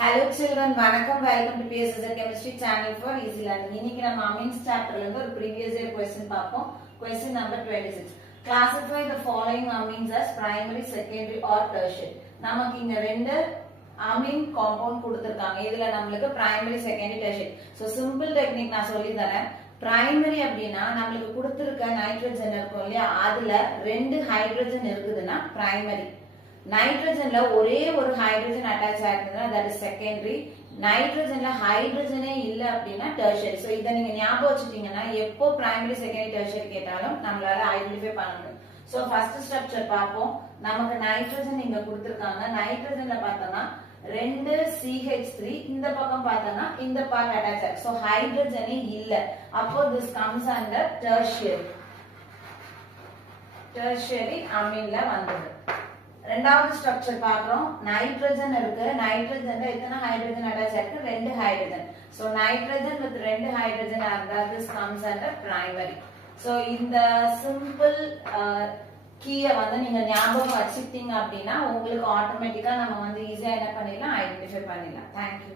Hello children, வணக்கம். Welcome to PSSR Chemistry Channel for Easy Learning. இன்னைக்கு நம்ம amines chapterல இருந்து ஒரு previous year question பார்ப்போம். Question number 26. Classify the following amines as primary, secondary or tertiary. நமக்கு இங்க ரெண்டு amine compound கொடுத்திருக்காங்க. இதுல நமக்கு primary, secondary, tertiary. So simple technique நான் சொல்லி தரேன். பிரைமரி அப்படின்னா நம்மளுக்கு கொடுத்திருக்க நைட்ரஜன் இருக்கும் இல்லையா, அதுல ரெண்டு ஹைட்ரஜன் இருக்குதுன்னா பிரைமரி. நைட்ரஜன்ல ஒரே ஒரு ஹைட்ரஜன் அட்டாச் ஆயிருந்ததுன்னா தட் இஸ் செகண்டரி. நைட்ரஜன்ல ஹைட்ரஜனே இல்ல அப்படின்னா டெர்ஷரி. சோ இத நீங்க ஞாபகம் வச்சுட்டீங்கன்னா எப்போ பிரைமரி செகண்டரி டெர்ஷரி கேட்டாலும் நம்மளால ஐடென்டிஃபை பண்ண முடியும். சோ ஃபர்ஸ்ட் ஸ்ட்ரக்சர் பாப்போம். நமக்கு நைட்ரஜன் இங்க கொடுத்திருக்காங்க. நைட்ரஜன்ல பார்த்தோம்னா ரெண்டு CH3, இந்த பக்கம் பார்த்தோம்னா இந்த பார்ட் அட்டாச் ஆயிருக்கு. சோ ஹைட்ரஜனே இல்ல. அப்போ this comes under tertiary. tertiary amine வந்தது. ரெண்டாவது ஸ்ட்ரக்சர் பார்க்கிறோம். நைட்ரஜன் இருக்கு. நைட்ரஜன்ல எத்தனை ஹைட்ரஜன் அட்டாச் ஆயிருக்கு? ரெண்டு ஹைட்ரஜன். சோ நைட்ரஜன் வித் ரெண்டு ஹைட்ரஜன் இருந்தா this comes under primary. So இந்த சிம்பிள் கீயை நீங்க ஞாபகம் வச்சுட்டீங்க அப்படின்னா உங்களுக்கு ஆட்டோமேட்டிக்கா நம்ம ஈஸியா என்ன பண்ணிடலாம், ஐடென்டிஃபை பண்ணிடலாம். தேங்க்யூ.